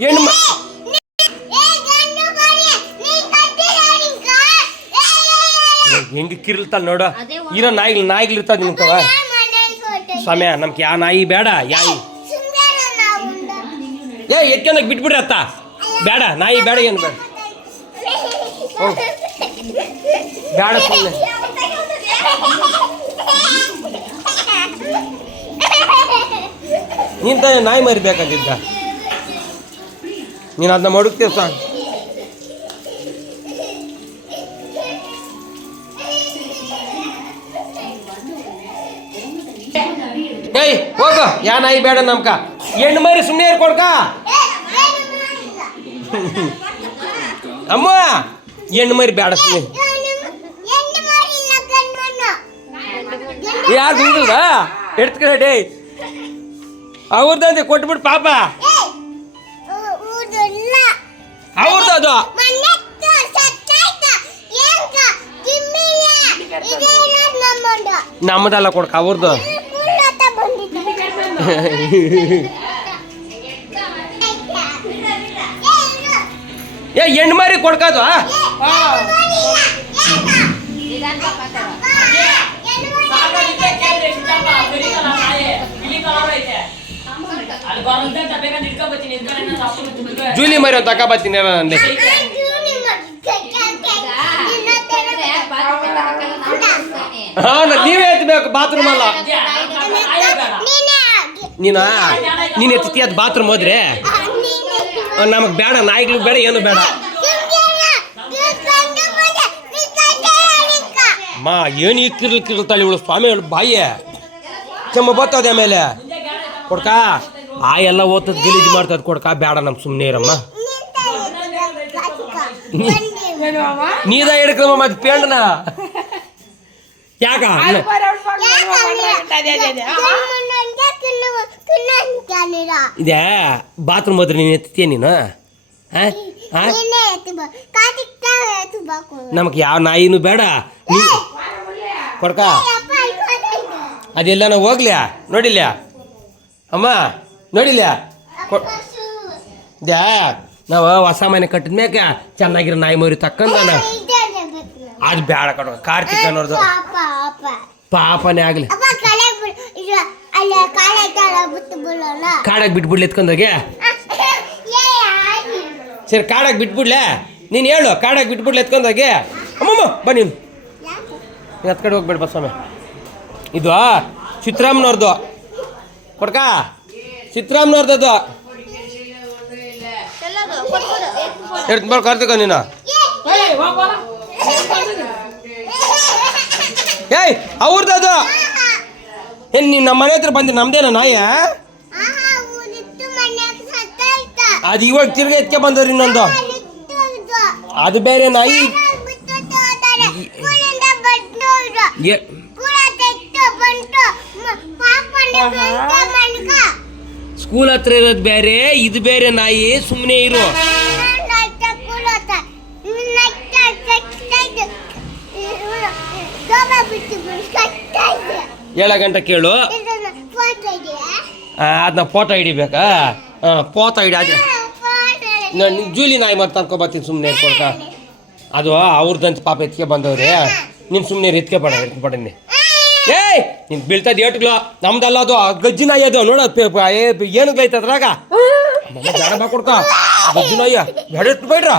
ಹೆಣ್ಣು ಹೆಂಗೆ ಕಿರ್ಲ್ತಾಳ ನೋಡು. ಇರೋ ನಾಯಿಗಳಿರ್ತದ ನಿಂತವ ಸಮಯ ನಮ್ಗೆ ಯಾ ನಾಯಿ ಬೇಡ. ಎತ್ಕೊಂಡಾಗ ಬಿಟ್ಬಿಡ್ರಿ ಅತ್ತ. ಬೇಡ ನಾಯಿ ಬೇಡ, ಏನು ಬೇಡ. ಬೇಡ ಸುಮ್ಮನೆ. ನೀನ್ ತಾನೇ ನಾಯಿ ಮರಿಬೇಕಾಗಿದ್ದ. ನೀನು ಅದನ್ನ ಮಡುಕ್ತೀವ ಸಾ. ಏಯ್ ಹೋಗು, ಯಾ ನಾಯಿ ಬೇಡ ನಮ್ಕ. ಹೆಣ್ಣು ಮರಿ ಸುಮ್ಮನೆ ಕೊಡ್ಕ ಅಮ್ಮ. ಹೆಣ್ಣು ಮರಿ ಬೇಡ ಸುಮ್ಮನೆ. ಯಾರು ದುಡ್ದದ ಎಡ್ತ್ಕಡೆ ಅವ್ರದ್ದಂತೆ ಕೊಟ್ಬಿಟ್ಟು ಪಾಪ ಅವ್ರದ್ದು. ಅದು ನಮ್ಮದಲ್ಲ ಕೊಡ್ಕ ಅವ್ರದ್ದು. ಹೆಣ್ಣು ಮರಿ ಕೊಡ್ಕೋದು. ಜೂಲಿ ಮರಿ ಅಂತ ತಗೋಬತ್ತೀನಿ ನಂದೆ. ಹಾ ನೀವೇ ಎತ್ತಬೇಕು ಬಾತ್ರೂಮ್ ಅಲ್ಲ. ನೀನು ಎತ್ತಿ ಅದು ಬಾತ್ರೂಮ್ ಹೋದ್ರೆ ನಮಗ್ ಬೇಡ, ನಾಯಿಗಳು ಬೇಡ, ಏನು ಬೇಡ. ಮಾ ಏನು ಕಿರ್ತಾಳೆ ಇವಳು ಸ್ವಾಮಿ. ಹೇಳು ಬಾಯಿ ಚೆಮ್ಮ ಬರ್ತದೆ ಆಮೇಲೆ ಕೊಡ್ಕ. ಆ ಎಲ್ಲ ಓದ್ತದ ಗಲೀಜು ಮಾಡ್ತದ ಕೊಡ್ಕ. ಬೇಡ ನಮ್ ಸುಮ್ಮನೆ ಇರಮ್ಮ. ನೀದ ಹಿಡ್ಕಮ್ಮ ಮತ್ತೆ ಪೇಂಡನ ಯಾಕ ಇದೇ ಬಾತ್ರೂಮ್ ಹೋದ್ರೆ ನೀನು ಎತ್ತೀಯ ನೀನು. ನಮಗ್ ಯಾವ ನಾಯಿನೂ ಬೇಡ ಕೊಡ್ಕ. ಅದೆಲ್ಲ ನಾವು ಹೋಗ್ಲ್ಯಾ ನೋಡಿಲ್ಲ ಅಮ್ಮ, ನೋಡಿಲ್ಲ. ದ್ಯಾ ನಾವು ಹೊಸ ಮನೆ ಕಟ್ಟಿದ್ಮ್ಯಾಕ ಚೆನ್ನಾಗಿರೋ ನಾಯಿ ಮರಿ ತಕ್ಕಂದ ಅದು ಬೇಡ ಕಣ. ಕಾರ್ತಿಕ್ ಅನ್ನೋರ್ದು ಪಾಪನೇ ಆಗ್ಲಿ. ಕಾಡಾಗ ಬಿಟ್ಬಿಡ್ಲಿ ಎತ್ಕೊಂಡೋಗೆ. ಸರಿ ಕಾಡಾಗ ಬಿಟ್ಬಿಡ್ಲೆ. ನೀನು ಹೇಳು ಕಾಡಾಗ ಬಿಟ್ಬಿಡ್ಲಿ ಎತ್ಕೊಂಡೋಗೆ. ಅಮ್ಮಮ್ಮ ಬಾ ನೀನು ಹತ್ತು ಕಡೆ ಹೋಗ್ಬೇಡ ಬಸ್ವಾಮಿ. ಇದು ಚಿತ್ರಾಮ್ನವ್ರದ್ದು ಕೊಡ್ಕ. ಚಿತ್ರಾಮ್ನವ್ರದ್ದು ಹೇಳ್ತೀನಿ ಬರ್ ಕಾರ್ತಿಕ ನೀನು. ಏಯ್ ಅವ್ರದ್ದು ಏನು ನೀನು ನಮ್ಮ ಮನೆ ಹತ್ರ ಬಂದಿ. ನಮ್ದೇನ ನಾಯ ಅದು ಇವಾಗ ತಿರ್ಗಿ ಎತ್ಕೆ ಬಂದವ್ರು ಇನ್ನೊಂದು. ಅದು ಬೇರೆ ನಾಯಿ. ಸ್ಕೂಲ್ ಹತ್ರ ಇರೋದು ಬೇರೆ, ಇದು ಬೇರೆ ನಾಯಿ. ಸುಮ್ಮನೆ ಇರು. ಏಳ ಗಂಟೆ ಕೇಳು. ಅದನ್ನ ಫೋಟೋ ಹಿಡಿಬೇಕಾ? ಫೋಟೋ ಹಿಡಿ. ಅದು ಜೂಲಿ ನಾಯಿ ಮತ್ತೆ ತನ್ಕೊಬತ್ತೀನಿ ಸುಮ್ಮನೆ ಕೊಡ್ಕ. ಅದು ಅವ್ರದ್ದಂತ ಪಾಪ ಎತ್ಕೆ ಬಂದವ್ರೆ. ನೀನು ಸುಮ್ಮನೆ ಎತ್ಕೆ ಬೇಡ ನೀ. ಏಯ್ ನೀನು ಬೀಳ್ತದ ಏಟ್ಗಳು ನಮ್ದಲ್ಲ. ಅದು ಗಜ್ಜಿ ನಾಯಿ ಅದು ನೋಡ ಏನು ಬೈತದ್ರಾಗ. ಬೇಡ ಬಾ ಕೊಡ್ಕ. ಗಜ್ಜಿ ನಾಯಿ ಬೇಡ ಬೇಡ್ರ.